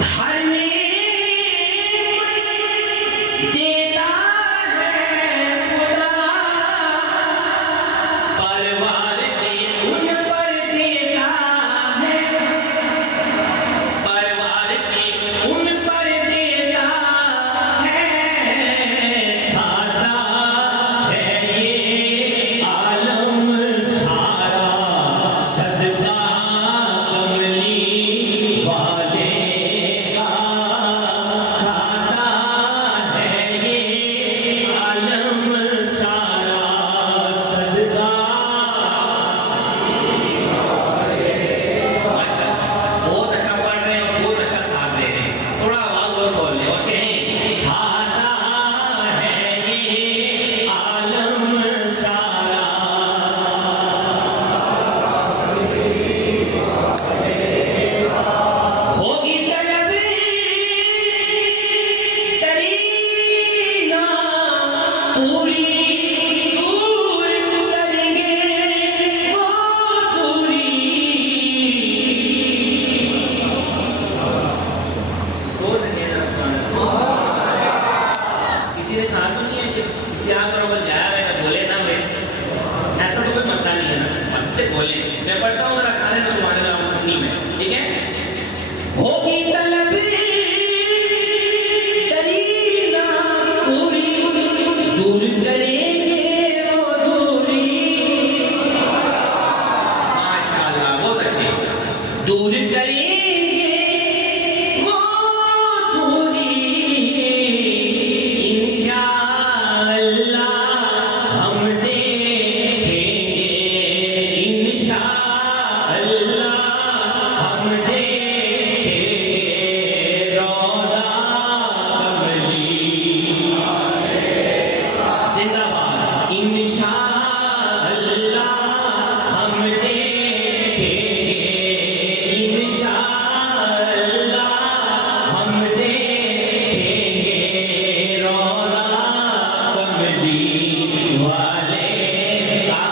हर नेमत देता है खुदा, परवार के उन पर देता है, परवार के उन पर देता है, खाता है ये आलम सारा, सदका कमली वाले का, खाता है ये आलम सारा, सदका। बहुत अच्छा पढ़ रहे हैं और बहुत अच्छा साथ दे रहे हैं। थोड़ा आवाज और बोल ले और कहें, खाता है ये आलम सारा, होगी तलब करीना पूरी, दूर करेंगे वो दूरी। किसी ने सांस में नहीं है, किसी आग बरोबर जाया हुआ है, बोले ना वे, ऐसा तो कोई मसला नहीं है ना, मसले बोले। मैं पढ़ता हूँ जरा सारे तो सुभान अल्लाह सुन्नी में, ठीक है। होगी तलब करीना पूरी, दूर करेंगे वो दूरी। माशाअल्लाह, बहुत अच्छे। दूर करेंगे वो दूरी, इंशाअल्लाह हम देखेंगे, इंशाअल्लाह हम देखेंगे रोज़ा कमली, जिंदाबाद। इंशाअल्लाह हम देखेंगे, इंशाअल्लाह हम देखेंगे रोज़ा कमली वाले का,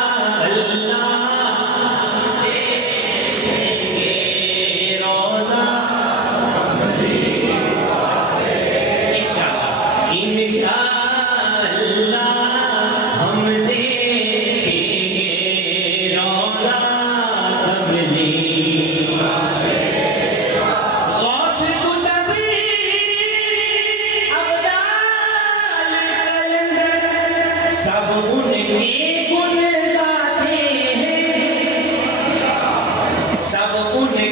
इंशाअल्लाह देखेंगे रोज़ा कमली वाले, इंशाअल्लाह, इंशाअल्लाह हम देखेंगे रोज़ा कमली वाले। गौस कुतुब अब्दाल कलंदर सब उनके गुण गाते हैं, सब उनके